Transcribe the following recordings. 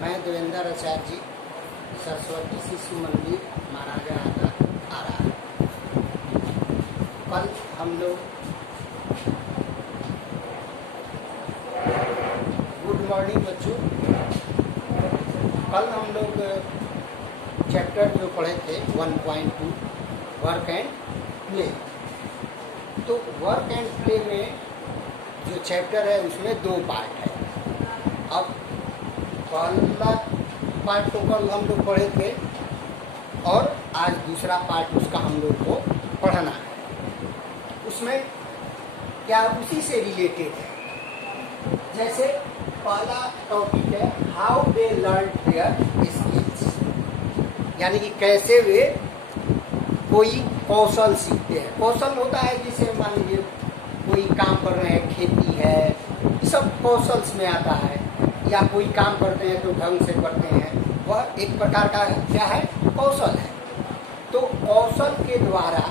मैं देवेंद्र आचार्य जी, सरस्वती शिशु मंदिर महाराजा आ रहा है। कल हम लोग गुड मॉर्निंग बच्चों। कल हम लोग चैप्टर जो पढ़े थे 1.2 वर्क एंड प्ले। तो वर्क एंड प्ले में जो चैप्टर है उसमें 2 पार्ट है। अब पहला पार्ट तो कल हम लोग पढ़े थे और आज दूसरा पार्ट उसका हम लोग को पढ़ना है। उसमें क्या उसी से रिलेटेड है। जैसे पहला टॉपिक है how they learn their skills, यानी कि कैसे वे कोई कौशल सीखते हैं। कौशल होता है जिसे मान लीजिए कोई काम कर रहे हैं, खेती है, ये सब कौशल्स में आता है। या कोई काम करते हैं तो ढंग से करते हैं, वह एक प्रकार का क्या है, कौशल है। तो कौशल के द्वारा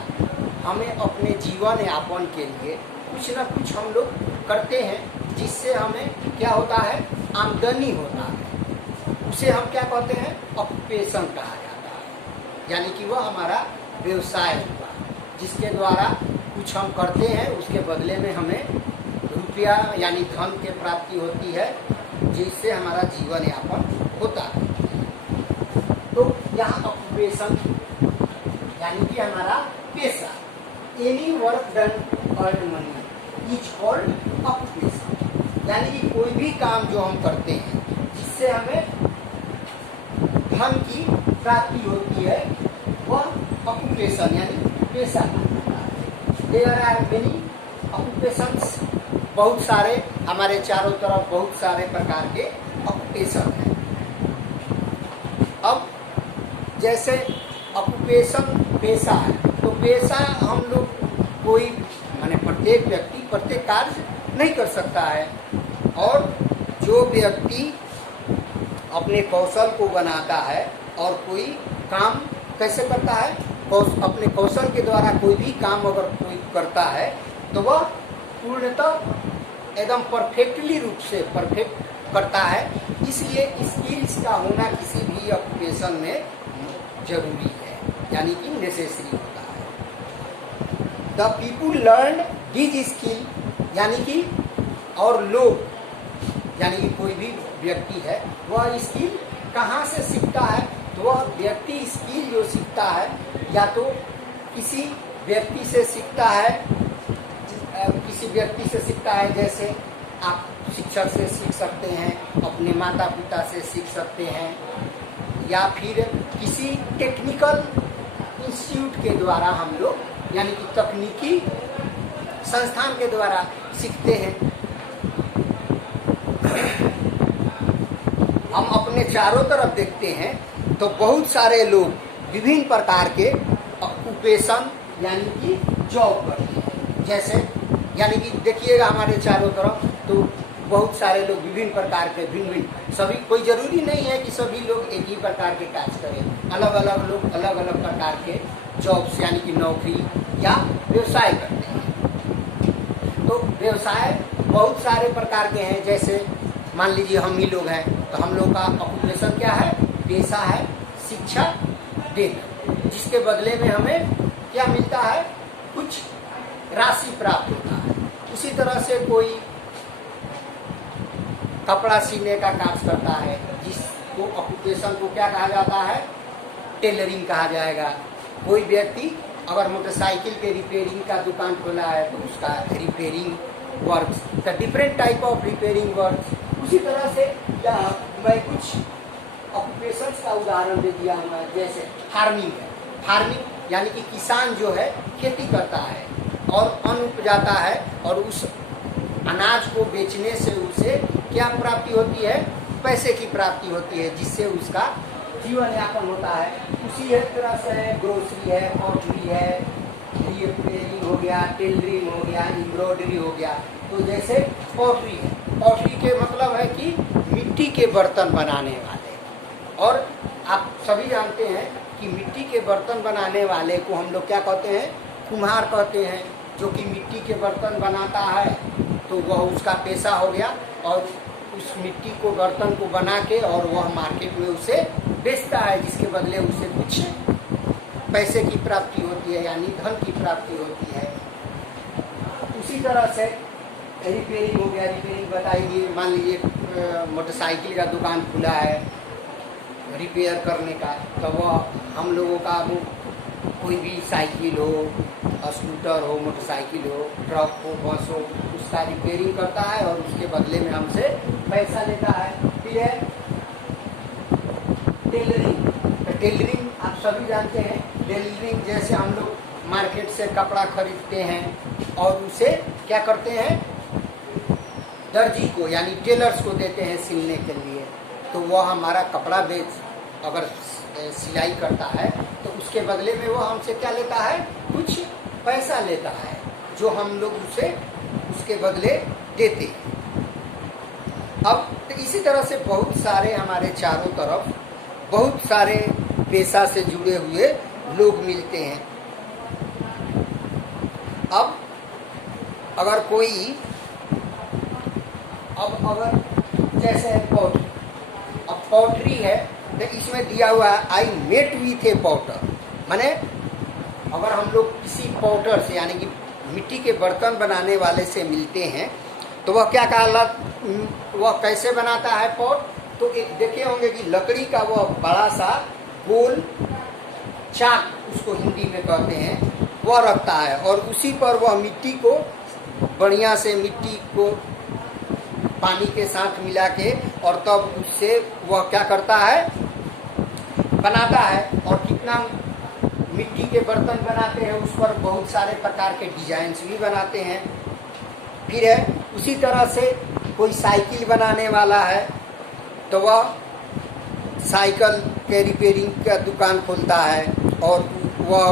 हमें अपने जीवन यापन के लिए कुछ ना कुछ हम लोग करते हैं, जिससे हमें क्या होता है, आमदनी होता है। उसे हम क्या कहते हैं, ऑक्यूपेशन कहा जाता है। यानी कि वह हमारा व्यवसाय हुआ, जिसके द्वारा कुछ हम करते हैं, उसके बदले में हमें रुपया यानी धन की प्राप्ति होती है, जिससे हमारा जीवन यापन होता है। तो यहाँ ऑक्यूपेशन यानी कि हमारा पेशा, any work done earn money is called occupation. यानी कि कोई भी काम जो हम करते हैं जिससे हमें धन की प्राप्ति होती है, वह ऑक्यूपेशन यानी पेशा कहलाता है। देयर आर मेनी ऑक्यूपेशंस, बहुत सारे हमारे चारों तरफ बहुत सारे प्रकार के ऑक्यूपेशन हैं। अब जैसे ऑक्यूपेशन पेशा है, तो पेशा हम लोग कोई माने प्रत्येक व्यक्ति प्रत्येक कार्य नहीं कर सकता है। और जो व्यक्ति अपने कौशल को बनाता है और कोई काम कैसे करता है, अपने कौशल के द्वारा कोई भी काम अगर कोई करता है तो वह पूर्णतः एकदम परफेक्टली रूप से परफेक्ट करता है। इसलिए स्किल्स का होना किसी भी ऑक्यूपेशन में जरूरी है, यानी कि नेसेसरी होता है। The people learn this skill, यानी कि और लोग यानी कि कोई भी व्यक्ति है वह स्किल कहाँ से सीखता है, तो वह व्यक्ति स्किल जो सीखता है या तो किसी व्यक्ति से सीखता है, किसी व्यक्ति से सीखता है। जैसे आप शिक्षक से सीख सकते हैं, अपने माता पिता से सीख सकते हैं, या फिर किसी टेक्निकल इंस्टीट्यूट के द्वारा हम लोग यानी कि तकनीकी संस्थान के द्वारा सीखते हैं। हम अपने चारों तरफ देखते हैं तो बहुत सारे लोग विभिन्न प्रकार के ऑक्यूपेशन यानी कि जॉब करते हैं। जैसे यानी कि देखिएगा हमारे चारों तरफ तो बहुत सारे लोग विभिन्न प्रकार के भिन्न सभी, कोई जरूरी नहीं है कि सभी लोग एक ही प्रकार के कार्य करें। अलग अलग लोग अलग अलग प्रकार के जॉब्स यानी कि नौकरी या व्यवसाय करते हैं। तो व्यवसाय बहुत सारे प्रकार के हैं। जैसे मान लीजिए हम ही लोग हैं तो हम लोग का ऑक्यूपेशन क्या है, पेशा है शिक्षा देना, जिसके बदले में हमें क्या मिलता है, कुछ राशि प्राप्त होता है। उसी तरह से कोई कपड़ा सीने का कार्य करता है, जिसको ऑक्यूपेशन को क्या कहा जाता है, टेलरिंग कहा जाएगा। कोई व्यक्ति अगर मोटरसाइकिल के रिपेयरिंग का दुकान खोला है तो उसका repairing works, the different type of repairing works. उसी तरह से मैं कुछ ऑक्यूपेशंस का उदाहरण दे दिया हूँ। जैसे फार्मिंग है, फार्मिंग यानी कि किसान जो है खेती करता है और अन्न उपजाता है, और उस अनाज को बेचने से उसे क्या प्राप्ति होती है, पैसे की प्राप्ति होती है, जिससे उसका जीवन यापन होता है। उसी तरह से ग्रोसरी है, पॉल्ट्री है, रिपेयरिंग हो गया, टेलरिंग हो गया, एम्ब्रॉयडरी हो गया। तो जैसे पॉल्ट्री है, पॉल्ट्री के मतलब है कि मिट्टी के बर्तन बनाने वाले। और आप सभी जानते हैं कि मिट्टी के बर्तन बनाने वाले को हम लोग क्या कहते हैं, कुम्हार कहते हैं। जो कि मिट्टी के बर्तन बनाता है तो वह उसका पेशा हो गया, और उस मिट्टी को बर्तन को बना के और वह मार्केट में उसे बेचता है, जिसके बदले उसे कुछ पैसे की प्राप्ति होती है, यानी धन की प्राप्ति होती है। उसी तरह से रिपेयरिंग हो गया। रिपेयरिंग बताइए, मान लीजिए मोटरसाइकिल का दुकान खुला है रिपेयर करने का, तो वह हम लोगों का वो कोई भी साइकिल हो, स्कूटर हो, मोटरसाइकिल हो, ट्रक हो, बस हो, उसका रिपेयरिंग करता है और उसके बदले में हमसे पैसा लेता है। फिर है टेलरिंग। तो टेलरिंग आप सभी जानते हैं। टेलरिंग जैसे हम लोग मार्केट से कपड़ा खरीदते हैं और उसे क्या करते हैं, दर्जी को यानी टेलर्स को देते हैं सिलने के लिए, तो वह हमारा कपड़ा बेच अगर सिलाई करता है तो उसके बदले में वो हमसे क्या लेता है, कुछ पैसा लेता है, जो हम लोग उसे उसके बदले देते। अब तो इसी तरह से बहुत सारे हमारे चारों तरफ बहुत सारे पेशा से जुड़े हुए लोग मिलते हैं। अब अगर कोई अगर जैसे पॉटरी, अब पॉटरी है तो इसमें दिया हुआ है I met with a potter, माने अगर हम लोग किसी पॉटर से यानी कि मिट्टी के बर्तन बनाने वाले से मिलते हैं तो वह क्या कहला, वह कैसे बनाता है पॉट, तो एक देखे होंगे कि लकड़ी का वह बड़ा सा गोल चाक, उसको हिंदी में कहते हैं, वह रखता है और उसी पर वह मिट्टी को बढ़िया से मिट्टी को पानी के साथ मिला के और तब उससे वह क्या करता है, बनाता है। और कितना मिट्टी के बर्तन बनाते हैं, उस पर बहुत सारे प्रकार के डिजाइन्स भी बनाते हैं। फिर है उसी तरह से कोई साइकिल बनाने वाला है तो वह साइकिल के रिपेयरिंग का दुकान खोलता है और वह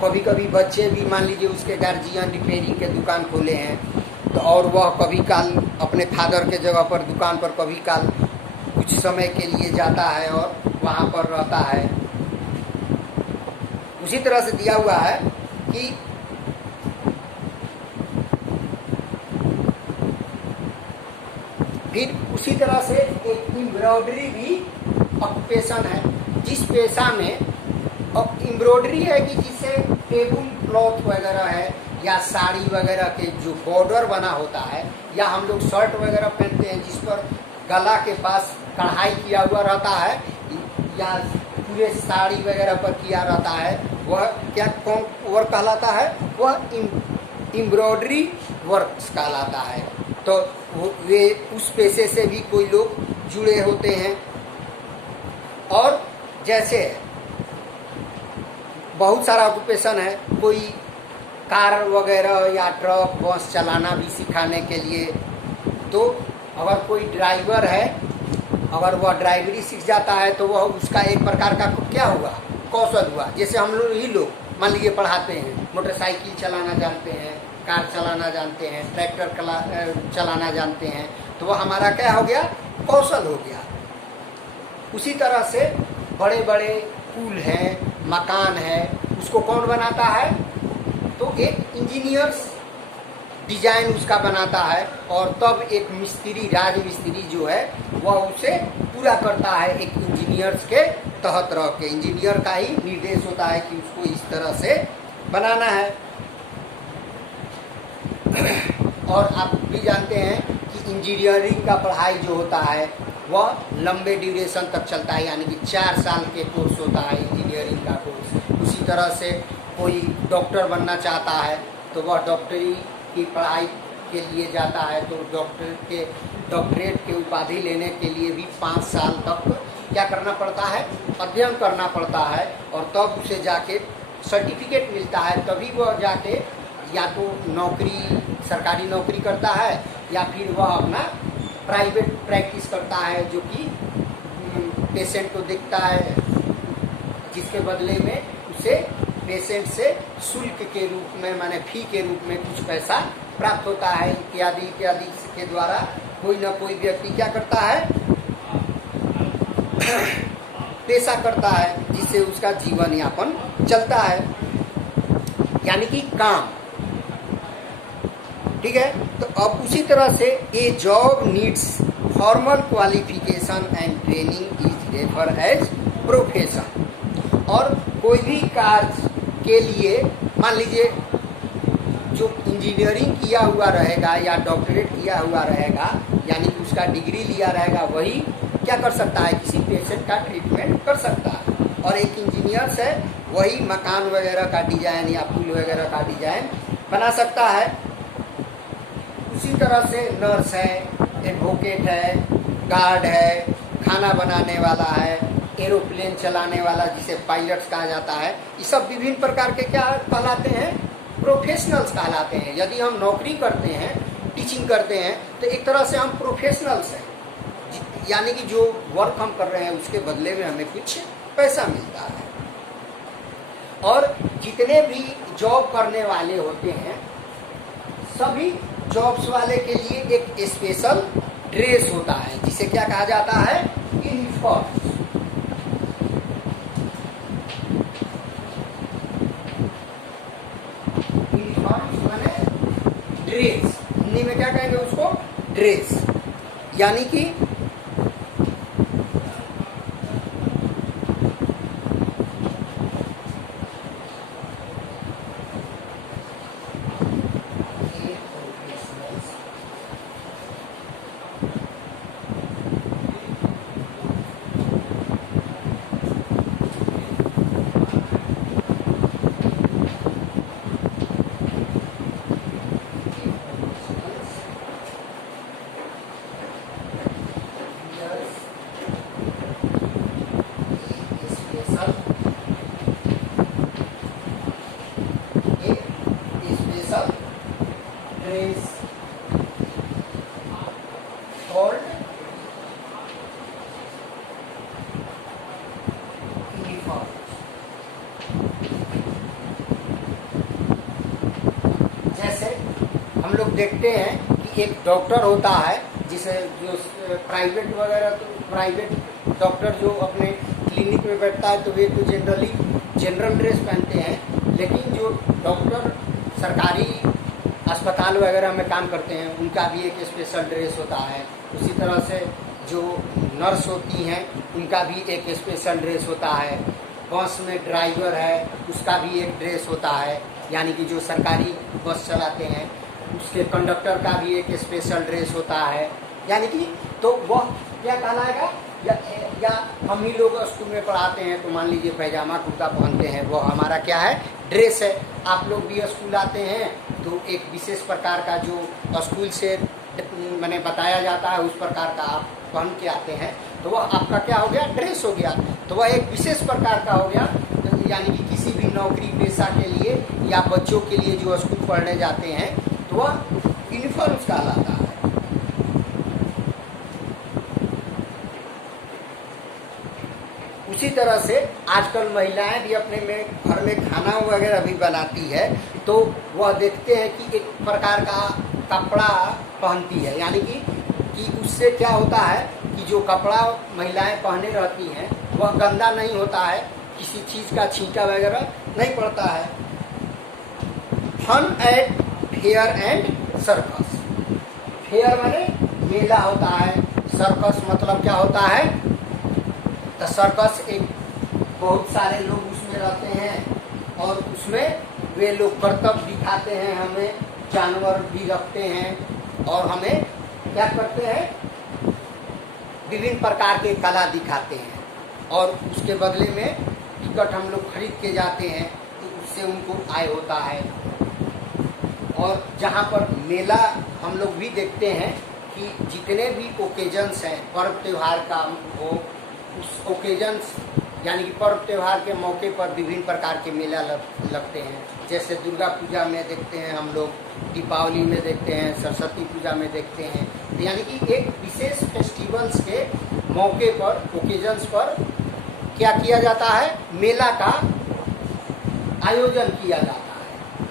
कभी कभी बच्चे भी, मान लीजिए उसके गार्जियन रिपेयरिंग के दुकान खोले हैं तो और वह कभी काल अपने फादर के जगह पर दुकान पर कभी काल कुछ समय के लिए जाता है और वहाँ पर रहता है। उसी तरह से दिया हुआ है कि फिर उसी तरह से एक एम्ब्रॉयडरी भी ऑक्यूपेशन है, जिस पेशा में एम्ब्रॉयडरी है कि जिससे टेबल क्लॉथ वगैरह है या साड़ी वगैरह के जो बॉर्डर बना होता है, या हम लोग शर्ट वगैरह पहनते हैं जिस पर गला के पास कढ़ाई किया हुआ रहता है, या पूरे साड़ी वगैरह पर किया रहता है, वह क्या कौन वर्क कहलाता है, वह एम्ब्रॉयडरी वर्क कहलाता है। तो वे उस पेशे से भी कोई लोग जुड़े होते हैं। और जैसे बहुत सारा ऑक्यूपेशन है, कोई कार वगैरह या ट्रक बस चलाना भी सिखाने के लिए, तो अगर कोई ड्राइवर है, अगर वह ड्राइवरी सीख जाता है तो वह उसका एक प्रकार का क्या हुआ, कौशल हुआ। जैसे हम लोग ही लोग मान लीजिए पढ़ाते हैं, मोटरसाइकिल चलाना जानते हैं, कार चलाना जानते हैं, ट्रैक्टर चलाना जानते हैं, तो वह हमारा क्या हो गया, कौशल हो गया। उसी तरह से बड़े बड़े पुल हैं, मकान है, उसको कौन बनाता है, तो एक इंजीनियर्स डिजाइन उसका बनाता है और तब एक मिस्त्री, राज मिस्त्री जो है वह उसे पूरा करता है। एक इंजीनियर्स के तहत रह के इंजीनियर का ही निर्देश होता है कि उसको इस तरह से बनाना है। और आप भी जानते हैं कि इंजीनियरिंग का पढ़ाई जो होता है वह लंबे ड्यूरेशन तक चलता है, यानी कि 4 साल के कोर्स होता है इंजीनियरिंग का कोर्स। उसी तरह से कोई डॉक्टर बनना चाहता है तो वह डॉक्टरी की पढ़ाई के लिए जाता है, तो डॉक्टरेट के उपाधि लेने के लिए भी 5 साल तक क्या करना पड़ता है, अध्ययन करना पड़ता है और तब उसे जाके सर्टिफिकेट मिलता है। तभी वह जाके या तो नौकरी, सरकारी नौकरी करता है या फिर वह अपना प्राइवेट प्रैक्टिस करता है, जो कि पेशेंट को देखता है, जिसके बदले में उसे पेशेंट से शुल्क के रूप में, माने फी के रूप में कुछ पैसा प्राप्त होता है। इत्यादि इत्यादि के द्वारा कोई ना कोई व्यक्ति क्या करता है, पेशा करता है, जिससे उसका जीवन यापन चलता है, यानी कि काम। ठीक है। तो अब उसी तरह से a job needs formal qualification and training is refer as profession. और कोई भी कार्य के लिए मान लीजिए जो इंजीनियरिंग किया हुआ रहेगा या डॉक्टरेट किया हुआ रहेगा, यानी कि उसका डिग्री लिया रहेगा, वही क्या कर सकता है, किसी पेशेंट का ट्रीटमेंट कर सकता है। और एक इंजीनियर से वही मकान वगैरह का डिजाइन या पुल वगैरह का डिजाइन बना सकता है। उसी तरह से नर्स है, एडवोकेट है, गार्ड है, खाना बनाने वाला है, एरोप्लेन चलाने वाला जिसे पायलट्स कहा जाता है, ये सब विभिन्न प्रकार के क्या कहलाते हैं, प्रोफेशनल्स कहलाते हैं। यदि हम नौकरी करते हैं, टीचिंग करते हैं, तो एक तरह से हम प्रोफेशनल्स हैं, यानी कि जो वर्क हम कर रहे हैं उसके बदले में हमें कुछ पैसा मिलता है। और जितने भी जॉब करने वाले होते हैं, सभी जॉब्स वाले के लिए एक स्पेशल ड्रेस होता है, जिसे क्या कहा जाता है, यूनिफॉर्म। यूनिफॉर्म माने ड्रेस, हिंदी में क्या कहेंगे उसको, ड्रेस। यानी कि हम लोग देखते हैं कि एक डॉक्टर होता है, जिसे जो प्राइवेट वगैरह, तो प्राइवेट डॉक्टर जो अपने क्लिनिक में बैठता है तो वे तो जनरल ड्रेस पहनते हैं, लेकिन जो डॉक्टर सरकारी अस्पताल वगैरह में काम करते हैं उनका भी एक स्पेशल ड्रेस होता है। उसी तरह से जो नर्स होती हैं उनका भी एक स्पेशल ड्रेस होता है। बस में ड्राइवर है उसका भी एक ड्रेस होता है, यानी कि जो सरकारी बस चलाते हैं उसके कंडक्टर का भी एक स्पेशल ड्रेस होता है। यानी कि तो वह क्या कहलाएगा, या हम ही लोग स्कूल में पढ़ाते हैं तो मान लीजिए पैजामा कुर्ता पहनते हैं, वो हमारा क्या है, ड्रेस है। आप लोग भी स्कूल आते हैं तो एक विशेष प्रकार का जो स्कूल से मैंने बताया जाता है उस प्रकार का आप पहन के आते हैं, तो वह आपका क्या हो गया, ड्रेस हो गया। तो वह एक विशेष प्रकार का हो गया, यानी कि किसी भी नौकरी पेशा के लिए या बच्चों के लिए जो स्कूल पढ़ने जाते हैं तो वह यूनिफॉर्म कहलाता है। उसी तरह से आजकल महिलाएं भी अपने में घर में खाना वगैरह भी बनाती है, तो वह देखते हैं कि एक प्रकार का कपड़ा पहनती है, यानी कि उससे क्या होता है कि जो कपड़ा महिलाएं पहने रहती हैं वह गंदा नहीं होता है, किसी चीज़ का छींटा वगैरह नहीं पड़ता है। Fun at fair and circus. Fair माने मेला होता है, सर्कस मतलब क्या होता है, तो सर्कस एक बहुत सारे लोग उसमें रहते हैं और उसमें वे लोग करतब दिखाते हैं, हमें जानवर भी रखते हैं और हमें क्या करते हैं, विभिन्न प्रकार के कला दिखाते हैं और उसके बदले में टिकट हम लोग खरीद के जाते हैं तो उससे उनको आय होता है। और जहाँ पर मेला हम लोग भी देखते हैं कि जितने भी ओकेजन्स हैं, पर्व त्यौहार का हो, उस ओकेजन्स यानी कि पर्व त्यौहार के मौके पर विभिन्न प्रकार के मेला लगते हैं। जैसे दुर्गा पूजा में देखते हैं हम लोग, दीपावली में देखते हैं, सरस्वती पूजा में देखते हैं। तो यानी कि एक विशेष फेस्टिवल्स के मौके पर, ओकेजन्स पर क्या किया जाता है, मेला का आयोजन किया जाता है।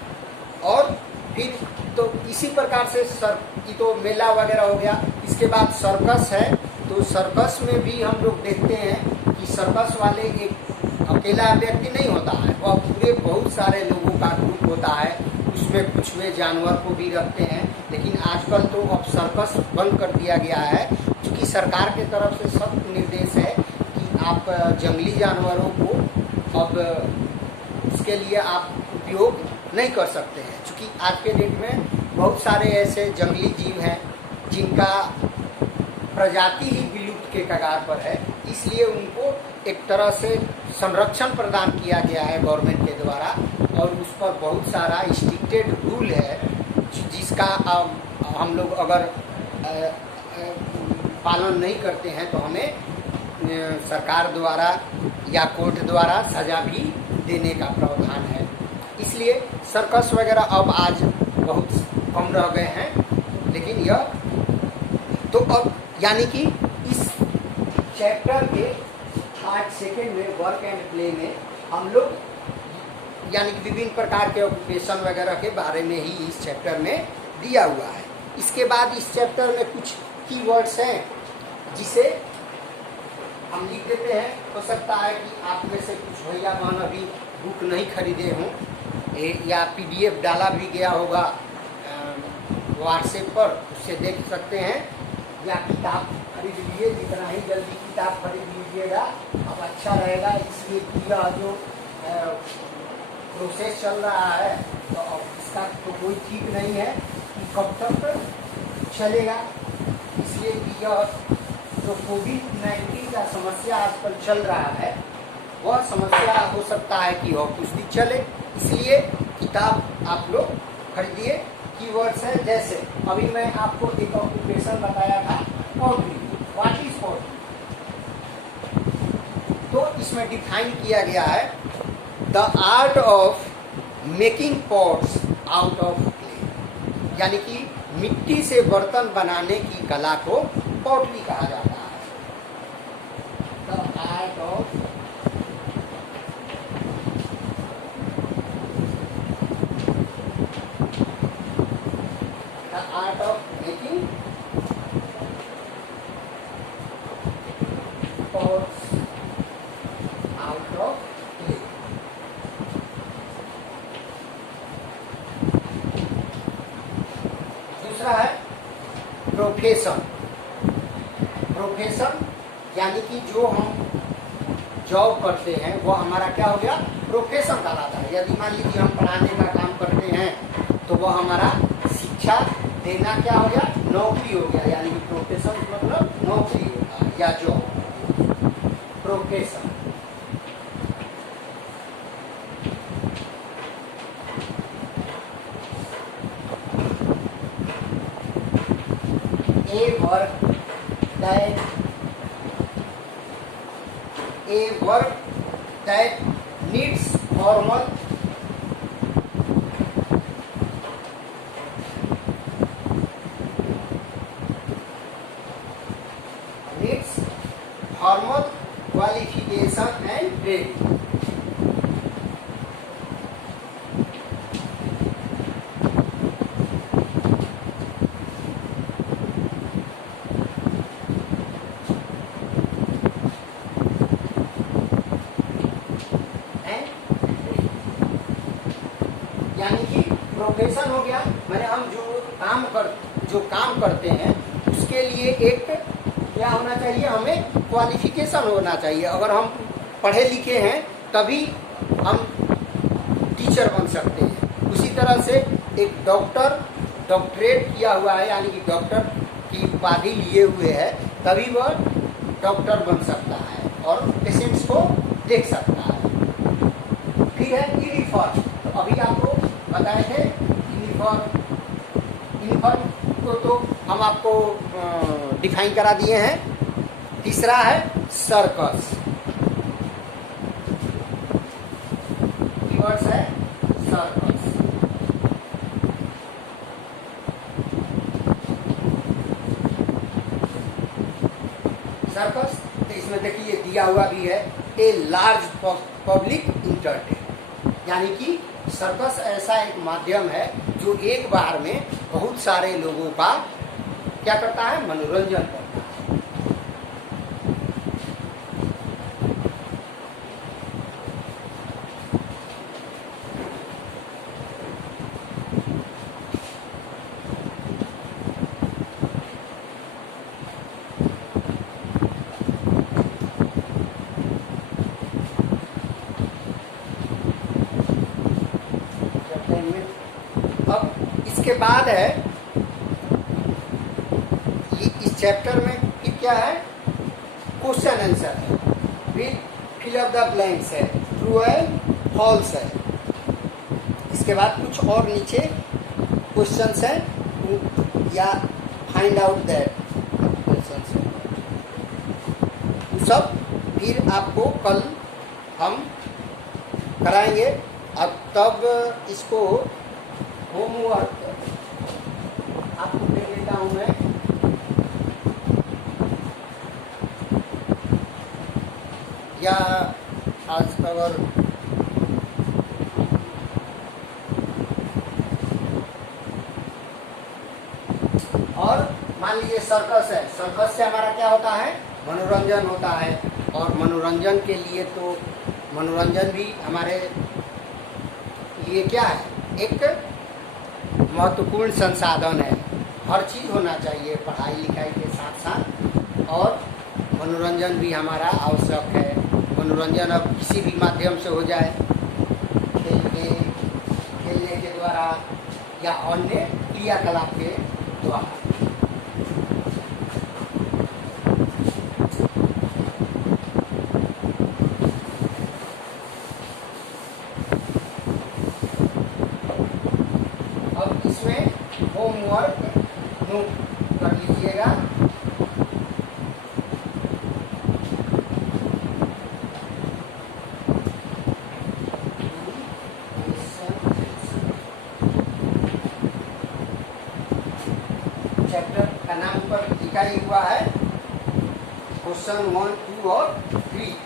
और फिर तो इसी प्रकार से ये तो मेला वगैरह हो गया। इसके बाद सर्कस है, तो सर्कस में भी हम लोग देखते हैं कि सर्कस वाले एक अकेला व्यक्ति नहीं होता है, वह पूरे बहुत सारे लोगों का ग्रुप होता है। उसमें कुछ वे जानवर को भी रखते हैं। लेकिन आजकल तो अब सर्कस बंद कर दिया गया है, क्योंकि सरकार के तरफ से सख्त निर्देश है कि आप जंगली जानवरों को अब उसके लिए आप उपयोग नहीं कर सकते हैं। क्योंकि आज के डेट में बहुत सारे ऐसे जंगली जीव हैं जिनका प्रजाति ही विलुप्त के कगार पर है, इसलिए उनको एक तरह से संरक्षण प्रदान किया गया है गवर्नमेंट के द्वारा, और उस पर बहुत सारा स्ट्रिक्टेड रूल है जिसका हम लोग अगर पालन नहीं करते हैं तो हमें सरकार द्वारा या कोर्ट द्वारा सजा भी देने का प्रावधान है। इसलिए सर्कस वगैरह अब आज बहुत कम रह गए हैं। लेकिन यह तो अब यानी कि इस चैप्टर के 8 सेकेंड में वर्क एंड प्ले में हम लोग यानी कि विभिन्न प्रकार के ऑक्यूपेशन वगैरह के बारे में ही इस चैप्टर में दिया हुआ है। इसके बाद इस चैप्टर में कुछ कीवर्ड्स हैं जिसे हम लिख देते हैं। हो सकता है कि आप में से कुछ भैया बहन अभी बुक नहीं खरीदे हों या PDF डाला भी गया होगा व्हाट्सएप पर, उससे देख सकते हैं, या किताब खरीद लीजिए। जितना ही जल्दी किताब खरीद लीजिएगा अब अच्छा रहेगा। इसलिए यह जो प्रोसेस चल रहा है तो इसका तो कोई ठीक नहीं है कि कब तक चलेगा। इसलिए यह जो कोविड-19 का समस्या आजकल चल रहा है वह समस्या हो सकता है कि और कुछ दिन चले, इसलिए किताब आप लोग खरीदिए। कीवर्ड्स है जैसे अभी मैं आपको एक ऑक्यूपेशन बताया था पॉटरी। What is pottery? तो इसमें डिफाइन किया गया है the art of making pots out of clay, यानी कि मिट्टी से बर्तन बनाने की कला को पॉटरी कहा जाता है। The art of making pots out of clay। दूसरा है प्रोफेशन। प्रोफेशन यानी कि जो हम जॉब करते हैं वो हमारा क्या हो गया, प्रोफेशन कहलाता है। यदि मान लीजिए हम पढ़ाने का काम करते हैं तो वह हमारा शिक्षा देना क्या हो गया, नौकरी हो गया। यानी कि प्रोफेशन मतलब नौकरी होगा या job, profession. A work that needs formal qualification and training। यानी कि प्रोफेशन हो गया, मैंने हम जो काम करते हैं उसके लिए एक क्या होना चाहिए, हमें क्वालिफिकेशन होना चाहिए। अगर हम पढ़े लिखे हैं तभी हम टीचर बन सकते हैं। उसी तरह से एक डॉक्टर डॉक्टरेट किया हुआ है यानी कि डॉक्टर की उपाधि लिए हुए है तभी वह डॉक्टर बन सकता है और पेशेंट्स को देख सकता है। फिर है यूनिफॉर्म। तो अभी आपको बताए थे यूनिफॉर्म को तो हम आपको डिफाइन करा दिए हैं। तीसरा है सर्कस। कीवर्ड्स है सर्कस। सर्कस तो इसमें देखिए दिया हुआ भी है ए लार्ज पब्लिक इंटरटेनमेंट, यानी कि सर्कस ऐसा एक माध्यम है जो एक बार में बहुत सारे लोगों का क्या करता है, मनोरंजन करता है। बाद है इस चैप्टर में फिर क्या है, क्वेश्चन आंसर है, फिर फिल अप द ब्लैंक्स है, ट्रू है फॉल्स है। इसके बाद कुछ और नीचे क्वेश्चंस हैं या फाइंड आउट दैट क्वेश्चंस है, वो सब फिर आपको कल हम कराएंगे। अब तब इसको होमवर्क आपको दे देता हूँ मैं। या आज कवर और मान लीजिए सर्कस है, सर्कस से हमारा क्या होता है, मनोरंजन होता है। और मनोरंजन के लिए तो मनोरंजन भी हमारे लिए क्या है, एक महत्वपूर्ण संसाधन है। हर चीज़ होना चाहिए पढ़ाई लिखाई के साथ साथ, और मनोरंजन भी हमारा आवश्यक है। मनोरंजन अब किसी भी माध्यम से हो जाए, खेलने के द्वारा या अन्य क्रियाकलाप के द्वारा। अब इसमें होमवर्क नोट कर लीजिएगा। चैप्टर का नाम पर लिखा ही हुआ है, क्वेश्चन 1, 2 और 3।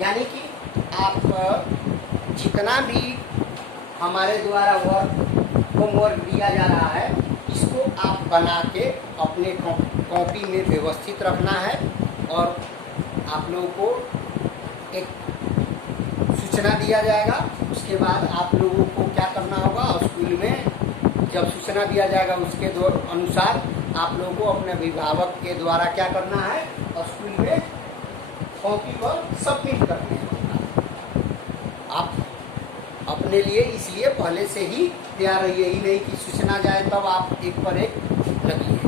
यानी कि आप जितना भी हमारे द्वारा होमवर्क दिया जा रहा है, इसको आप बना के अपने कॉपी में व्यवस्थित रखना है। और आप लोगों को एक सूचना दिया जाएगा। उसके बाद आप लोगों को क्या करना होगा, और स्कूल में जब सूचना दिया जाएगा उसके अनुसार आप लोगों को अपने अभिभावक के द्वारा क्या करना है, और स्कूल में कॉपी पर सबमिट करना है। आप अपने लिए इसलिए पहले से ही तैयार रहिए, ही नहीं कि सूचना जाए तब आप एक पर एक लगिए,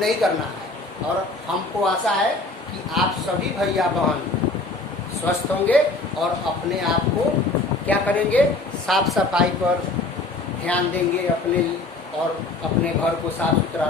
नहीं करना है। और हमको आशा है कि आप सभी भैया बहन स्वस्थ होंगे और अपने आप को क्या करेंगे, साफ सफाई पर ध्यान देंगे अपने, और अपने घर को साफ सुथरा